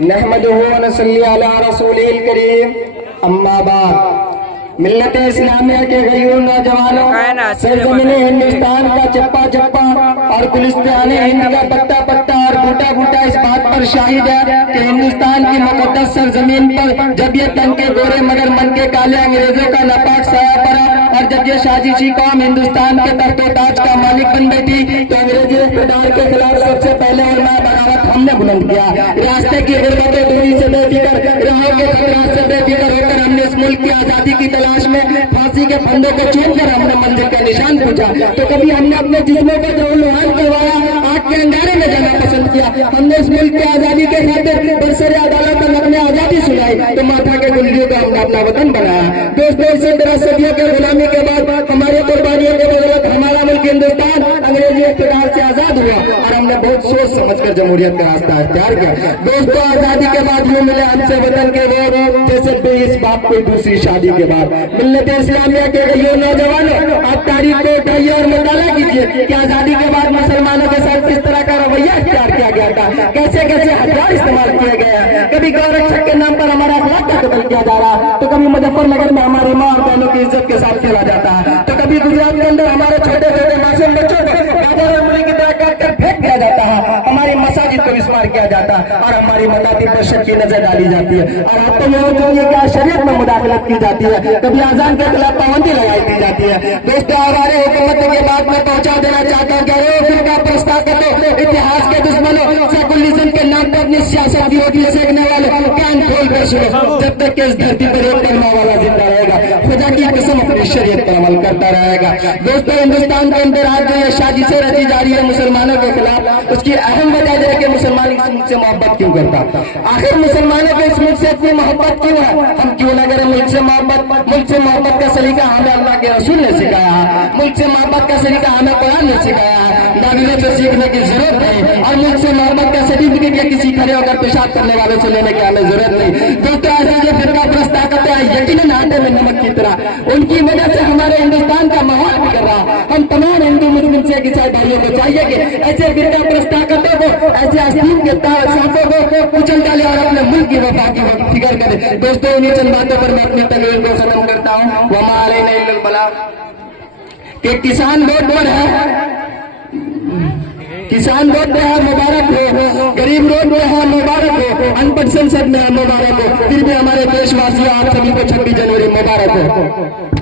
नहमदुहु व नसल्ली अला रसूलिल करीम। अम्मा बाद, मिल्लत इस्लामिया के गयूर नौजवानों, सरजमीन हिंदुस्तान का चप्पा चप्पा और गुलिस्तान हिंद का पत्ता पत्ता और बूटा बूटा इस बात पर शाहिद है कि हिंदुस्तान की मुकद्दस सरजमीन पर जब ये तन के गोरे मगर मन के काले अंग्रेजों का नापाक साया पड़ा और जब ये साजिशी कौम हिंदुस्तान के तख्तो ताज का मालिक बन बैठी तो अंग्रेजी इक़्तिदार के खिलाफ सबसे पहले और बगावत हमने बुलंद किया। रास्ते की गुर्बत दूरी से बेफिक्र, राहों के खतरात से बेफिक्र होकर हमने इस मुल्क की आजादी की तलाश में फांसी के फंदों को चूमकर हमने मंजिल का निशान पूछा। तो कभी हमने अपने जिस्मों को जरूर करवाया, आग के अंगारे में जाना पसंद किया। हमने इस मुल्क की आजादी के खातिर बरसर अदालत में अपने आजादी सुनाई तो माथा के गुल्लियों का हमने अपना वतन बनाया। दोस्तों, इसी तरह सदियों के गुलामी के बाद हमारी कुर्बानियों के बदौलत हमारा मुल्क हिंदुस्तान अंग्रेजी इक़्तिदार से आजाद हुआ और हमने बहुत सोच समझकर जमहूरियत का रास्ता अख्तियार किया। दोस्तों, आजादी के बाद यूं मिले हमसे वतन के वो जैसे इस बाप कोई दूसरी शादी के बाद। मिल्लत इस्लामिया के गयूर नौजवानों, आप तारीख को उठाइए और मुताला कीजिए कि आजादी के बाद मुसलमानों के साथ किस तरह का रवैया अख्तियार किया गया था, कैसे कैसे हथियार इस्तेमाल किए गए हैं। कभी गौरक्षक के नाम पर हमारा अखलाक का कत्ल किया जा रहा, तो कभी मुजफ्फरनगर में हमारी माँ और बहनों की इज्जत के साथ खेला जाता है, तो कभी गुजरात के अंदर हमारे छोटे छोटे मासूम बच्चों को गाजर और मूली की तरह काट कर फेंक दिया जाता है, हमारी मसाजिद को विस्मार किया जाता है और हमारी मतातिब पर शक की नजर डाली जाती है। और आपको यह चाहिए कि शरीयत में मुदाखलत की जाती है, कभी अजान के खिलाफ पाबंदी लगाई दी जाती है। दोस्तों, हमारे हुकूमत के बाद में पहुंचा देना चाहता हूँ कि फिरका प्रस्ताव करो, इतिहास के दुश्मनों, सेकुलरिज्म के नाम पर अपनी सियासत की रोटी सेकने वाले कान खोल कर सुनो, जब तक कि इस धरती पर एक कलमा वाला जिंदा रहेगा खुदा की कसम अपनी शरीयत पर अमल करता रहेगा। दोस्तों, हिंदुस्तान के अंदर आज जो ये साजिशें रची जा रही है मुसलमानों के खिलाफ, उसकी अहम वजह है कि मुसलमान इस मुल्क से मोहब्बत क्यों करता। आखिर मुसलमानों को इस मुल्क से इतनी मोहब्बत क्यों है? हम क्यों न करें मुल्क से मोहब्बत? मुल्क से मोहब्बत का सलीका हमें अल्लाह के रसूल ने सिखाया है, मुल्क से मोहब्बत का सलीका हमें कुरान ने सिखाया है, दानियों से सीखने की जरूरत नहीं। और मुल्क से मोहब्बत का सर्टिफिकेट या किसी खड़े होकर पेशाब करने वाले से लेने की हमें जरूरत नहीं। दोस्तों, ऐसे जो फिरका प्रस्ताव करते हैं यकीनन आटे में नमक की तरह, उनकी वजह से हमारे हिंदुस्तान का माहौल बिगड़ रहा। हम तमाम हिंदू मुस्लिम से ईसाई भाइयों को चाहिए कि ऐसे फिरका प्रस्ताव करते को, ऐसे असीम के सांपों को कुचल डाले और अपने मुल्क की वफा की फिक्र करे। दोस्तों, उन्हीं चंद बातों पर मैं अपनी तकरीर को खत्म करता हूँ। वमा अलैना इल्लल बलाग कि किसान वोट पर है, किसान रोड पे है मुबारक हो, गरीब रोड पे है मुबारक हो, अनपढ़ संसद में है मुबारक हो, फिर भी हमारे देशवासियों आप सभी को 26 जनवरी मुबारक हो।